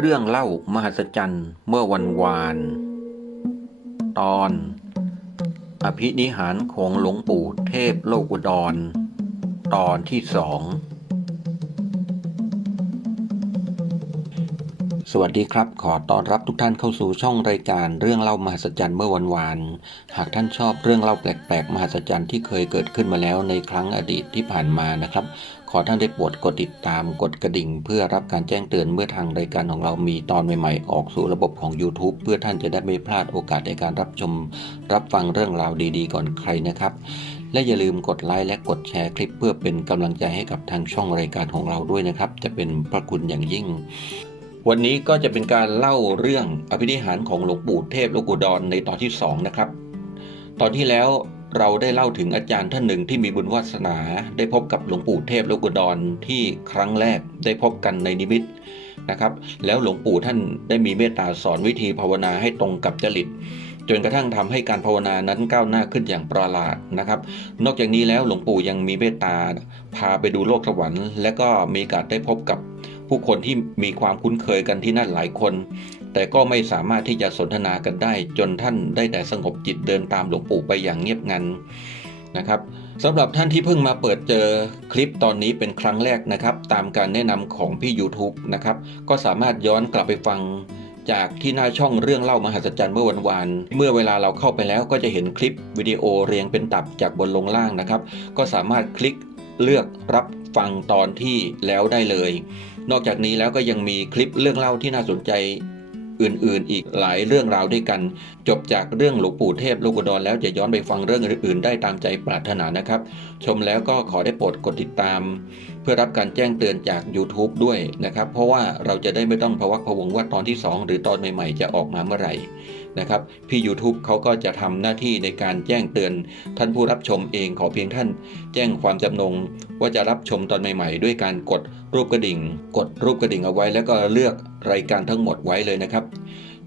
เรื่องเล่ามหัศจรรย์เมื่อวันวาน ตอน อภินิหารของหลวงปู่เทพโลกุดร ตอนที่สอง สวัสดีครับ ขอต้อนรับทุกท่านเข้าสู่ช่องรายการเรื่องเล่ามหัศจรรย์เมื่อวันวาน หากท่านชอบเรื่องเล่าแปลกๆมหัศจรรย์ที่เคยเกิดขึ้นมาแล้วในครั้งอดีตที่ผ่านมานะครับ ขอท่านได้โปรดกดติดตามกดกระดิ่ง เพื่อรับการแจ้งเตือนเมื่อทางรายการของเรามีตอนใหม่ๆ ออกสู่ระบบของ YouTube เพื่อท่านจะได้ไม่พลาดโอกาสในการรับชม รับฟังเรื่องราวดีๆ ก่อนใครนะครับและอย่าลืมกดไลค์และกดแชร์คลิปเพื่อเป็นกำลังใจให้กับทางช่องรายการของเราด้วยนะครับ จะเป็นพระคุณอย่างยิ่ง วันนี้ก็จะเป็นการเล่าเรื่องอภินิหารของหลวงปู่เทพโลกุดรในตอนที่สองนะครับ ตอนที่แล้วเราได้เล่าถึงอาจารย์ท่านหนึ่งที่มีบุญวาสนา ได้พบกับหลวงปู่เทพโลกุดรที่ครั้งแรกได้พบกันในนิมิตนะครับ แล้วหลวงปู่ท่านได้มีเมตตาสอนวิธีภาวนาให้ตรงกับจริตจนกระทั่งทำให้การภาวนานั้นก้าวหน้าขึ้นอย่างประหลาดนะครับ นอกจากนี้แล้วหลวงปู่ยังมีเมตตาพาไปดูโลกสวรรค์ และก็มีโอกาสได้พบกับ ผู้คนที่มีความคุ้นเคยกันที่นั่นหลายคน แต่ก็ไม่สามารถที่จะสนทนากันได้ จนท่านได้แต่สงบจิตเดินตามหลวงปู่ไปอย่างเงียบงันนะครับสำหรับท่านที่เพิ่งมาเปิดเจอคลิปตอนนี้เป็นครั้งแรกนะครับ ตามการแนะนำของพี่ YouTube นะครับ ก็สามารถย้อนกลับไปฟังจากที่หน้าช่องเรื่องเล่ามหัศจรรย์เมื่อวันวาน เมื่อเวลาเราเข้าไปแล้วก็จะเห็นคลิปวิดีโอเรียงเป็นตับจากบนลงล่างนะครับ ก็สามารถคลิกเลือกรับ ฟังตอนที่แล้วได้เลย นอกจากนี้แล้วก็ยังมีคลิปเรื่องเล่าที่น่าสนใจอื่นๆ อีกหลายเรื่องราวด้วยกัน จบจากเรื่องหลวงปู่เทพโลกอุดรแล้วจะย้อนไปฟังเรื่องอื่นๆ ได้ตามใจปรารถนานะครับ ชมแล้วก็ขอได้โปรดกดติดตาม เพื่อรับการแจ้งเตือนจาก YouTube ด้วยนะครับ เพราะว่าเราจะได้ไม่ต้องพะวักพะวงว่าตอนที่ 2 หรือตอนใหม่ๆ จะออกมาเมื่อไหร่ นะครับพี่ YouTube เขาก็จะทำหน้าที่ในการแจ้งเตือนท่านผู้รับชมเองขอเพียงท่าน แจ้งความจำนงว่าจะรับชมตอนใหม่ ๆ ด้วยการกดรูปกระดิ่ง กดรูปกระดิ่งเอาไว้ แล้วก็เลือกรายการทั้งหมดไว้เลยนะครับ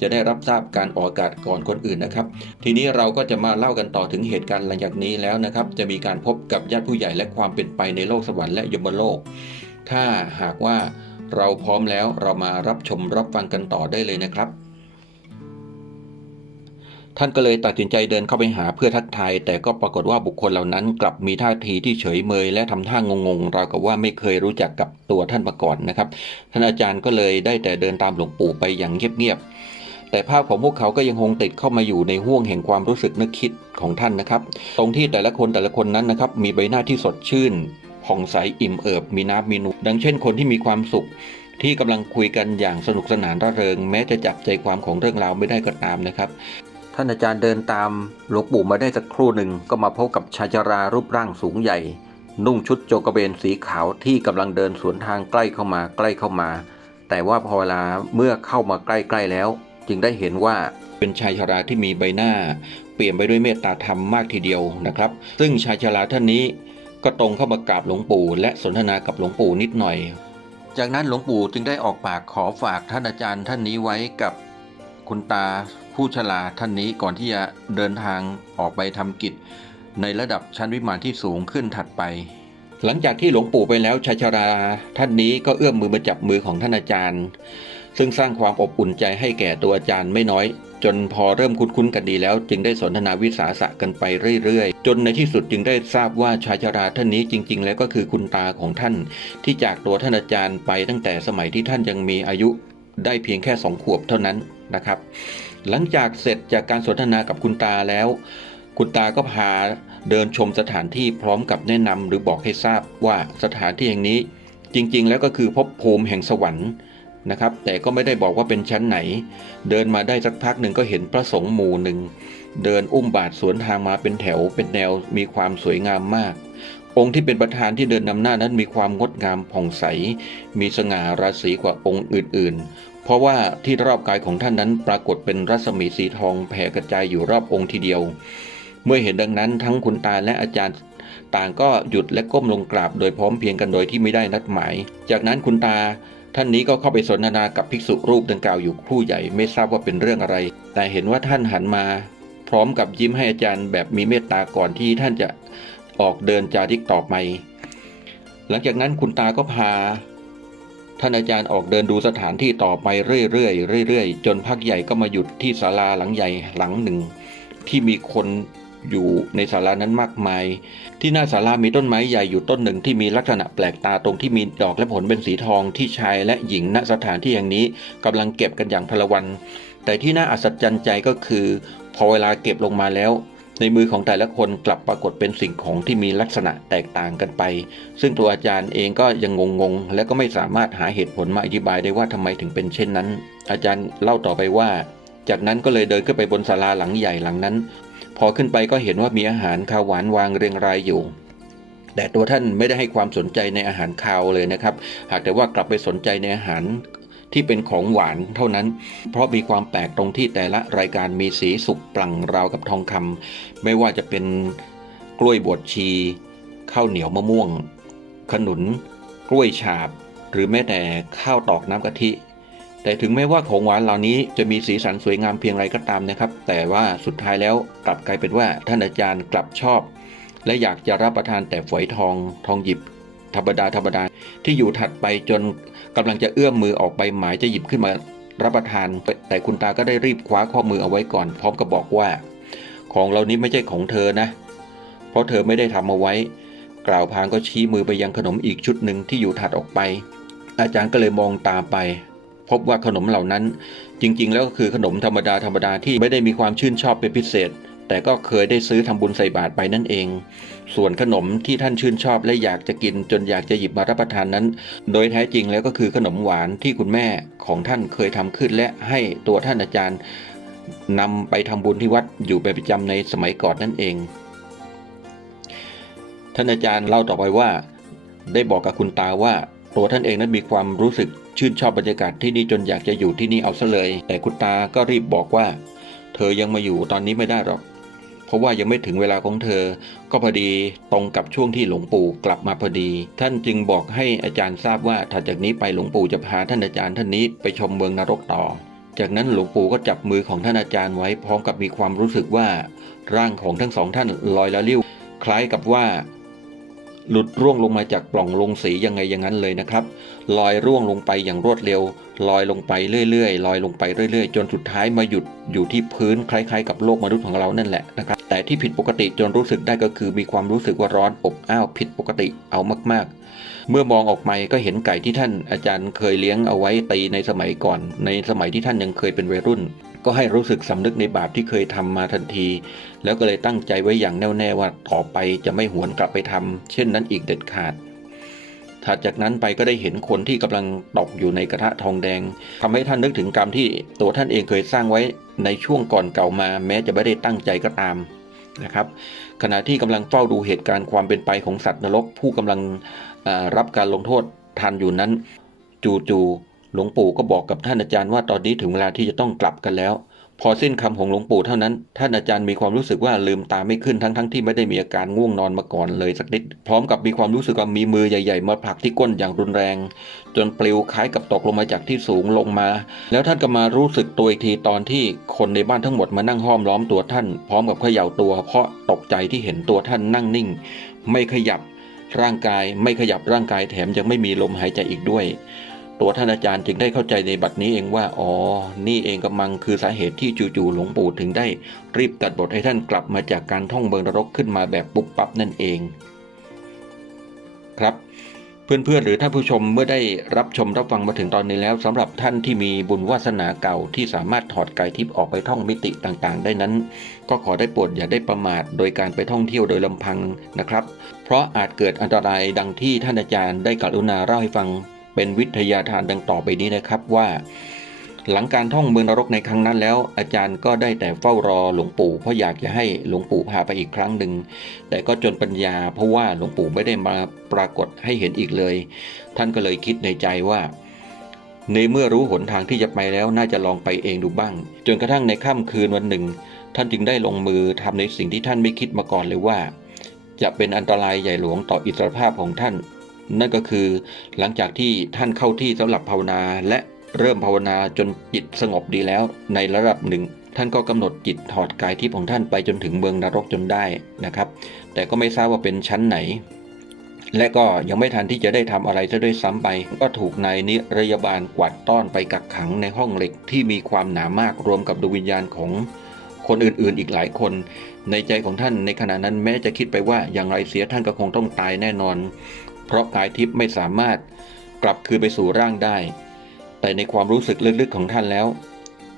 จะได้รับทราบการออกอากาศก่อนคนอื่นนะครับ ทีนี้เราก็จะมาเล่ากันต่อถึงเหตุการณ์หลังจากนี้แล้วนะครับ จะมีการพบกับญาติผู้ใหญ่และความเป็นไปในโลกสวรรค์และยมโลก ถ้าหากว่าเราพร้อมแล้วเรามารับชมรับฟังกันต่อได้เลยนะครับ ท่านก็เลยตัดสินใจเดินเข้าไปหาเพื่อทักทาย แต่ก็ปรากฏว่าบุคคลเหล่านั้นกลับมีท่าทีที่เฉยเมย และทำท่างงๆราวกับว่าไม่เคยรู้จักกับตัวท่านมาก่อนนะครับ ท่านอาจารย์ก็เลยได้แต่เดินตามหลวงปู่ไปอย่างเงียบๆแต่ภาพของพวกเขาก็ยังคงติดเข้ามาอยู่ในห่วงแห่งความรู้สึกนึกคิดของท่านนะครับ ตรงที่แต่ละคนแต่ละคนนั้นนะครับมีใบหน้าที่สดชื่นผ่องใสอิ่มเอิบมีน้ำมีนุดังเช่นคนที่มีความสุขที่กำลังคุยกันอย่างสนุกสนานร่าเริง แม้จะจับใจความของเรื่องราวไม่ได้ก็ตามนะครับ ท่านอาจารย์เดินตามหลวงปู่มาได้สักครู่หนึ่งก็มาพบกับชายชรารูปร่างสูงใหญ่ นุ่งชุดโจกระเบนสีขาวที่กำลังเดินสวนทางใกล้เข้ามาใกล้เข้ามา แต่ว่าพอเวลาเมื่อเข้ามาใกล้ๆแล้ว จึงได้เห็นว่าเป็นชายชราที่มีใบหน้า เปลี่ยนไปด้วยเมตตาธรรมมากทีเดียวนะครับ ซึ่งชายชราท่านนี้ก็ตรงเข้ามากราบหลวงปู่ และสนทนากับหลวงปู่นิดหน่อย จากนั้นหลวงปู่จึงได้ออกปากขอฝากท่านอาจารย์ท่านนี้ไว้กับคุณตา ผู้ชราท่านนี้ก่อนที่จะเดินทางออกไปทำกิจ ในระดับชั้นวิมานที่สูงขึ้นถัดไป หลังจากที่หลวงปู่ไปแล้วชายชราท่านนี้ก็เอื้อมมือมาจับมือของท่านอาจารย์ ซึ่งสร้างความอบอุ่นใจให้แก่ตัวอาจารย์ไม่น้อย จนพอเริ่มคุ้นๆกันดีแล้ว จึงได้สนทนาวิสาสะกันไปเรื่อยๆ จนในที่สุดจึงได้ทราบว่าชายชราท่านนี้จริง ๆ แล้วก็คือคุณตาของท่าน ที่จากตัวท่านอาจารย์ไปตั้งแต่สมัยที่ท่านยังมีอายุได้เพียงแค่สองขวบเท่านั้นนะครับ หลังจากเสร็จจากการสนทนากับคุณตาแล้ว คุณตาก็พาเดินชมสถานที่พร้อมกับแนะนำหรือบอกให้ทราบว่าสถานที่แห่งนี้จริงๆ แล้วก็คือภพภูมิแห่งสวรรค์นะครับ แต่ก็ไม่ได้บอกว่าเป็นชั้นไหน เดินมาได้สักพักหนึ่งก็เห็นพระสงฆ์หมู่หนึ่งเดินอุ้มบาทสวนทางมาเป็นแถวเป็นแนวมีความสวยงามมาก องค์ที่เป็นประธานที่เดินนำหน้านั้นมีความงดงามผ่องใส มีสง่าราศีกว่าองค์อื่น เพราะว่าที่รอบกายของท่านนั้นปรากฏเป็นรัศมีสีทองแผ่กระจายอยู่รอบองค์ทีเดียว เมื่อเห็นดังนั้นทั้งคุณตาและอาจารย์ต่างก็หยุดและก้มลงกราบโดยพร้อมเพียงกันโดยที่ไม่ได้นัดหมาย จากนั้นคุณตาท่านนี้ก็เข้าไปสนทนากับภิกษุรูปดังกล่าวอยู่ครู่ใหญ่ไม่ทราบว่าเป็นเรื่องอะไร แต่เห็นว่าท่านหันมา พร้อมกับยิ้มให้อาจารย์แบบมีเมตตาก่อนที่ท่านจะออกเดินจาริกต่อไป หลังจากนั้นคุณตาก็พา ท่านอาจารย์ออกเดินดูสถานที่ต่อไปเรื่อยๆเรื่อยๆ จนพักใหญ่ก็มาหยุดที่ศาลาหลังใหญ่หลังหนึ่ง ที่มีคนอยู่ในศาลานั้นมากมาย ที่หน้าศาลามีต้นไม้ใหญ่อยู่ต้นหนึ่งที่มีลักษณะแปลกตาตรงที่มีดอกและผลเป็นสีทองที่ชายและหญิงณสถานที่แห่งนี้กำลังเก็บกันอย่างพลวัน แต่ที่น่าอัศจรรย์ใจก็คือ พอเวลาเก็บลงมาแล้ว ในมือของแต่ละคนกลับปรากฏเป็นสิ่งของที่มีลักษณะแตกต่างกันไป ซึ่งตัวอาจารย์เองก็ยังงงๆ และก็ไม่สามารถหาเหตุผลมาอธิบายได้ว่าทำไมถึงเป็นเช่นนั้น อาจารย์เล่าต่อไปว่า จากนั้นก็เลยเดินขึ้นไปบนศาลาหลังใหญ่หลังนั้น พอขึ้นไปก็เห็นว่ามีอาหารข้าวหวานวางเรียงรายอยู่แต่ตัวท่านไม่ได้ให้ความสนใจในอาหารคาวเลยนะครับ หากแต่ว่ากลับไปสนใจในอาหาร ที่เป็นของหวานเท่านั้น เพราะมีความแปลกตรงที่แต่ละรายการมีสีสุกปลังราวกับทองคำไม่ว่าจะเป็นกล้วยบวชชีข้าวเหนียวมะม่วง ขนุน กล้วยฉาบ หรือแม้แต่ข้าวตอกน้ำกะทิ แต่ถึงแม้ว่าของหวานเหล่านี้จะมีสีสันสวยงามเพียงไรก็ตามนะครับ แต่ว่าสุดท้ายแล้วกลับกลายเป็นว่าท่านอาจารย์กลับชอบ และอยากจะรับประทานแต่ฝอยทอง ทองหยิบ ธรรมดาธรรมดาที่อยู่ถัดไปจน กำลังจะเอื้อมมือออกไปหมายจะหยิบขึ้นมารับประทาน แต่คุณตาก็ได้รีบคว้าข้อมือเอาไว้ก่อน พร้อมกับบอกว่า ของเหล่านี้ไม่ใช่ของเธอนะ เพราะเธอไม่ได้ทำเอาไว้ กล่าวพางก็ชี้มือไปยังขนมอีกชุดหนึ่งที่อยู่ถัดออกไป อาจารย์ก็เลยมองตามไป พบว่าขนมเหล่านั้นจริงๆ แล้วก็คือขนมธรรมดาธรรมดาที่ไม่ได้มีความชื่นชอบเป็นพิเศษ แต่ก็เคยได้ซื้อทำบุญใส่บาตรไปนั่นเอง ส่วนขนมที่ท่านชื่นชอบและอยากจะกินจนอยากจะหยิบมารับประทานนั้น โดยแท้จริงแล้วก็คือขนมหวานที่คุณแม่ของท่านเคยทำขึ้นและให้ตัวท่านอาจารย์นำไปทำบุญที่วัดอยู่เป็นประจำในสมัยก่อนนั่นเอง ท่านอาจารย์เล่าต่อไปว่า ได้บอกกับคุณตาว่าตัวท่านเองนั้นมีความรู้สึกชื่นชอบบรรยากาศที่นี่จนอยากจะอยู่ที่นี่เอาซะเลย แต่คุณตาก็รีบบอกว่า เธอยังมาอยู่ตอนนี้ไม่ได้หรอก เพราะว่ายังไม่ถึงเวลาของเธอ ก็พอดีตรงกับช่วงที่หลวงปู่กลับมาพอดี ท่านจึงบอกให้อาจารย์ทราบว่าถัดจากนี้ไปหลวงปู่จะพาท่านอาจารย์ท่านนี้ไปชมเมืองนรกต่อ จากนั้นหลวงปู่ก็จับมือของท่านอาจารย์ไว้พร้อมกับมีความรู้สึกว่า ร่างของทั้งสองท่านลอยละลิ้ว คล้ายกับว่า หลุดร่วงลงมาจากปล่องลงสียังไงอย่างนั้นเลยนะครับ ลอยร่วงลงไปอย่างรวดเร็ว ลอยลงไปเรื่อยๆ ลอยลงไปเรื่อยๆ จนสุดท้ายมาหยุดอยู่ที่พื้นคล้ายๆ กับโลกมนุษย์ของเรานั่นแหละนะครับ แต่ที่ผิดปกติจนรู้สึกได้ก็คือมีความรู้สึกว่าร้อนอบอ้าวผิดปกติเอามากๆ เมื่อมองออกไปก็เห็นไก่ที่ท่านอาจารย์เคยเลี้ยงเอาไว้ตีในสมัยก่อน ในสมัยที่ท่านยังเคยเป็นวัยรุ่น ก็ให้รู้สึกสำนึกในบาปที่เคยทำมาทันที แล้วก็เลยตั้งใจไว้อย่างแน่วแน่ว่าต่อไปจะไม่หวนกลับไปทำเช่นนั้นอีกเด็ดขาดถัดจากนั้นไปก็ได้เห็นคนที่กำลังตกอยู่ในกระทะทองแดงทำให้ท่านนึกถึงกรรมที่ตัวท่านเองเคยสร้างไว้ในช่วงก่อนเก่ามา แม้จะไม่ได้ตั้งใจก็ตามนะครับขณะที่กำลังเฝ้าดูเหตุการณ์ความเป็นไปของสัตว์นรก ผู้กำลังรับการลงโทษทันอยู่นั้น จู่ๆ หลวงปู่ก็บอกกับท่านอาจารย์ว่าตอนนี้ถึงเวลาที่จะต้องกลับกันแล้ว พอสิ้นคำของหลวงปู่เท่านั้น ท่านอาจารย์มีความรู้สึกว่าลืมตาไม่ขึ้นทั้งๆทที่ไม่ได้มีอาการง่วงนอนมาก่อนเลยสักนิด พร้อมกับมีความรู้สึกว่ามีมือใหญ่ๆ มาผลักที่ก้นอย่างรุนแรง จนปลิวคล้ายกับตกลงมาจากที่สูงลงมา แล้วท่านก็มารู้สึกตัวอีกทีตอนที่คนในบ้านทั้งหมดมานั่งห้อมล้อมตัวท่าน พร้อมกับเขย่าตัว เพราะตกใจที่เห็นตัวท่านนั่งนิ่ง ไม่ขยับร่างกายไม่ขยับร่างกายแถมยังไม่มีลมหายใจอีกด้วย ตัวท่านอาจารย์จึงได้เข้าใจในบัดนี้เองว่า อ๋อ นี่เองกำลังคือสาเหตุที่จู่ๆหลวงปู่ถึงได้ รีบตัดบทให้ท่านกลับมาจากการท่องเบิงนรกขึ้นมาแบบปุ๊บปั๊บนั่นเอง ครับ เพื่อนๆหรือท่านผู้ชมเมื่อได้รับชมรับฟังมาถึงตอนนี้แล้วสำหรับท่านที่มีบุญวาสนาเก่าที่สามารถถอดกายทิพย์ออกไปท่องมิติต่างๆ ได้นั้น ก็ขอได้โปรดอย่าได้ประมาทโดยการไปท่องเที่ยวโดยลำพังนะครับ เพราะอาจเกิดอันตรายดังที่ท่านอาจารย์ได้กรุณาเล่าให้ฟัง เป็นวิทยาทานดังต่อไปนี้นะครับว่า หลังการท่องเมืองนรกในครั้งนั้นแล้ว อาจารย์ก็ได้แต่เฝ้ารอหลวงปู่เพราะอยากจะให้หลวงปู่พาไปอีกครั้งหนึ่งแต่ก็จนปัญญาเพราะว่าหลวงปู่ไม่ได้มาปรากฏให้เห็นอีกเลย ท่านก็เลยคิดในใจว่าในเมื่อรู้หนทางที่จะไปแล้วน่าจะลองไปเองดูบ้าง จนกระทั่งในค่ำคืนวันหนึ่ง ท่านจึงได้ลงมือทำในสิ่งที่ท่านไม่คิดมาก่อนเลยว่า จะเป็นอันตรายใหญ่หลวงต่ออิสรภาพของท่าน นั่นก็คือหลังจากที่ท่านเข้าที่สำหรับภาวนาและเริ่มภาวนาจนจิตสงบดีแล้วในระดับหนึ่ง ท่านก็กำหนดจิตถอดกายที่ของท่านไปจนถึงเมืองนรกจนได้นะครับ แต่ก็ไม่ทราบว่าเป็นชั้นไหน และก็ยังไม่ทันที่จะได้ทำอะไรซะด้วยซ้ำไป ก็ถูกนายนิรยาบาลกวาดต้อนไปกักขังในห้องเหล็กที่มีความหนามากรวมกับดวงวิญญาณของคนอื่นๆ อีกหลายคน ในใจของท่านในขณะนั้นแม้จะคิดไปว่าอย่างไรเสียท่านก็คงต้องตายแน่นอน เพราะกายทิพย์ไม่สามารถกลับคืนไปสู่ร่างได้ แต่ในความรู้สึกลึกๆของท่านแล้ว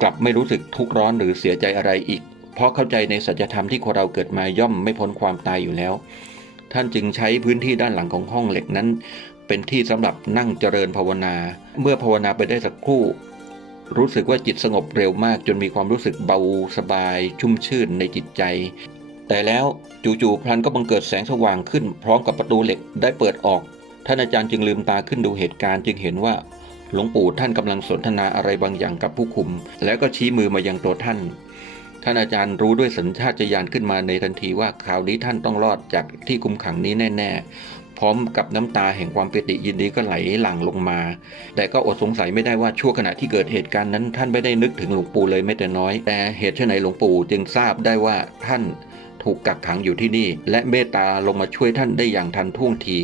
กลับไม่รู้สึกทุกข์ร้อนหรือเสียใจอะไรอีก เพราะเข้าใจในสัจธรรมที่คนเราเกิดมาย่อมไม่พ้นความตายอยู่แล้ว ท่านจึงใช้พื้นที่ด้านหลังของห้องเหล็กนั้น เป็นที่สำหรับนั่งเจริญภาวนา เมื่อภาวนาไปได้สักครู่ รู้สึกว่าจิตสงบเร็วมากจนมีความรู้สึกเบาสบาย ชุ่มชื่นในจิตใจ แต่แล้วจู่ๆพลันก็บังเกิดแสงสว่างขึ้น พร้อมกับประตูเหล็กได้เปิดออก ท่านอาจารย์จึงลืมตาขึ้นดูเหตุการณ์จึงเห็นว่าหลวงปู่ท่านกำลังสนทนาอะไรบางอย่างกับผู้คุม แล้วก็ชี้มือมายังตัวท่าน ท่านอาจารย์รู้ด้วยสัญชาตญาณขึ้นมาในทันทีว่าคราวนี้ท่านต้องรอดจากที่คุมขังนี้แน่ ๆ พร้อมกับน้ำตาแห่งความปิติยินดีก็ไหลหลั่งลงมา แต่ก็อดสงสัยไม่ได้ว่าชั่วขณะที่เกิดเหตุการณ์นั้น ท่านไม่ได้นึกถึงหลวงปู่เลยแม้แต่น้อย แต่เหตุเช่นไหนหลวงปู่จึงทราบได้ว่าท่าน ถูกกักขังอยู่ที่นี่ และเมตตาลงมาช่วยท่านได้อย่างทันท่วงที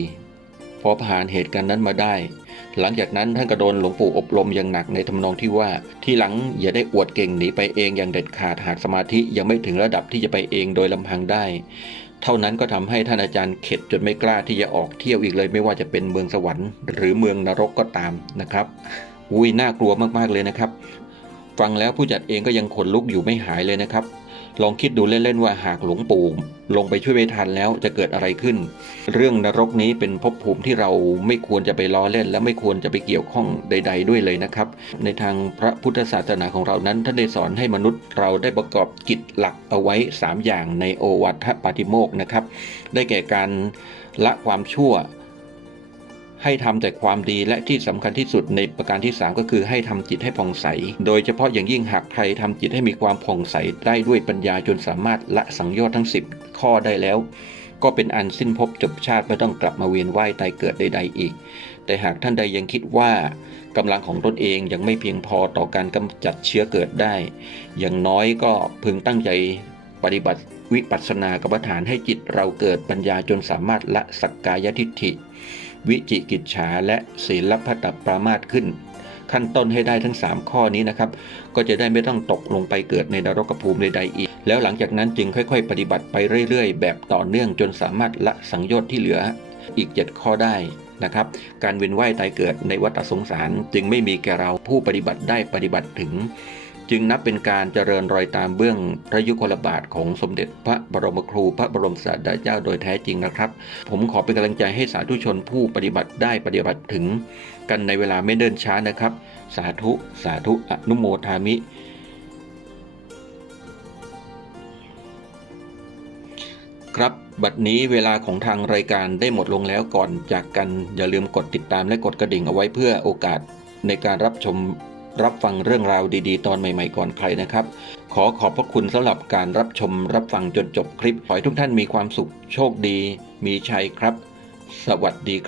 พอผ่านเหตุการณ์นั้นมาได้ หลังจากนั้นท่านก็โดนหลวงปู่อบรมอย่างหนักในทำนองที่ว่า ที่หลังอย่าได้อวดเก่งหนีไปเองอย่างเด็ดขาดหากสมาธิยังไม่ถึงระดับที่จะไปเองโดยลำพังได้ เท่านั้นก็ทำให้ท่านอาจารย์เข็ดจนไม่กล้าที่จะออกเที่ยวอีกเลย ไม่ว่าจะเป็นเมืองสวรรค์ หรือเมืองนรกก็ตามนะครับอุ้ยน่ากลัวมากๆเลยนะครับ ฟังแล้วผู้จัดเองก็ยังขนลุกอยู่ไม่หายเลยนะครับ ลองคิดดูเล่นๆว่าหากหลวงปู่ลงไปช่วยไม่ทันแล้วจะเกิดอะไรขึ้น เรื่องนรกนี้เป็นภพภูมิที่เราไม่ควรจะไปล้อเล่น และไม่ควรจะไปเกี่ยวข้องใด ๆ ด้วยเลยนะครับ ในทางพระพุทธศาสนาของเรานั้นท่านได้สอนให้มนุษย์เราได้ประกอบกิจหลักเอาไว้ 3 อย่างในโอวัตปาติโมกนะครับ ได้แก่การละความชั่ว ให้ทำแต่ความดีและที่สำคัญที่สุดในประการที่ 3 ก็คือให้ทำจิตให้ผ่องใส โดยเฉพาะอย่างยิ่งหากใครทำจิตให้มีความผ่องใสได้ด้วยปัญญาจนสามารถละสังโยชน์ทั้ง 10 ข้อได้แล้ว ก็เป็นอันสิ้นภพจบชาติไม่ต้องกลับมาเวียนว่ายตายเกิดใด ๆ อีก แต่หากท่านใดยังคิดว่ากำลังของตนเองยังไม่เพียงพอต่อการกำจัดเชื้อเกิดได้ อย่างน้อยก็พึงตั้งใจปฏิบัติวิปัสสนากรรมฐานให้จิตเราเกิดปัญญาจนสามารถละสักกายทิฏฐิ วิจิกิจฉาและศีลพัตปรามาตขึ้น ขั้นต้นให้ได้ทั้ง 3 ข้อนี้นะครับ ก็จะได้ไม่ต้องตกลงไปเกิดในนรกภูมิใดๆอีก แล้วหลังจากนั้นจึงค่อยๆ ปฏิบัติไปเรื่อยๆ แบบต่อเนื่องจนสามารถละสังโยชน์ที่เหลืออีก 7 ข้อได้นะครับ การเวียนว่ายตายเกิดในวัฏสงสารจึงไม่มีแก่เราผู้ปฏิบัติได้ปฏิบัติถึง จึงนับเป็นการเจริญรอยตามเบื้องพระยุคลบาทของสมเด็จพระบรมครูพระบรมศาสดาเจ้าโดยแท้จริงนะครับ ผมขอเป็นกำลังใจให้สาธุชนผู้ปฏิบัติได้ปฏิบัติถึง กันในเวลาไม่เดินช้านะครับ สาธุสาธุอนุโมทามิครับบัดนี้เวลาของทางรายการได้หมดลงแล้วก่อนจากกันอย่าลืมกดติดตามและกดกระดิ่งเอาไว้เพื่อโอกาสในการรับชม รับฟังเรื่องราวดีๆ ตอนใหม่ ๆ ก่อนใครนะครับ ขอขอบพระคุณสำหรับการรับชมรับฟังจนจบคลิป ขอให้ทุกท่านมีความสุขโชคดี มีชัยครับ สวัสดีครับ